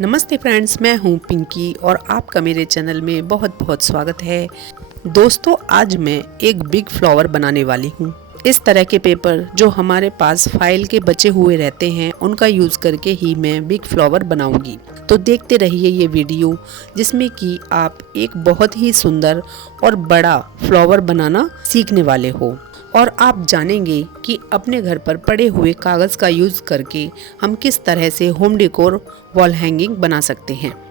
नमस्ते फ्रेंड्स, मैं हूं पिंकी और आपका मेरे चैनल में बहुत बहुत स्वागत है। दोस्तों, आज मैं एक बिग फ्लावर बनाने वाली हूं। इस तरह के पेपर जो हमारे पास फाइल के बचे हुए रहते हैं, उनका यूज़ करके ही मैं बिग फ्लावर बनाऊंगी। तो देखते रहिए ये वीडियो, जिसमें कि आप एक बहुत ही सुंदर और बड़ा फ्लावर बनाना सीखने वाले हो और आप जानेंगे कि अपने घर पर पड़े हुए कागज़ का यूज़ करके हम किस तरह से होम डेकोर वॉल हैंगिंग बना सकते हैं।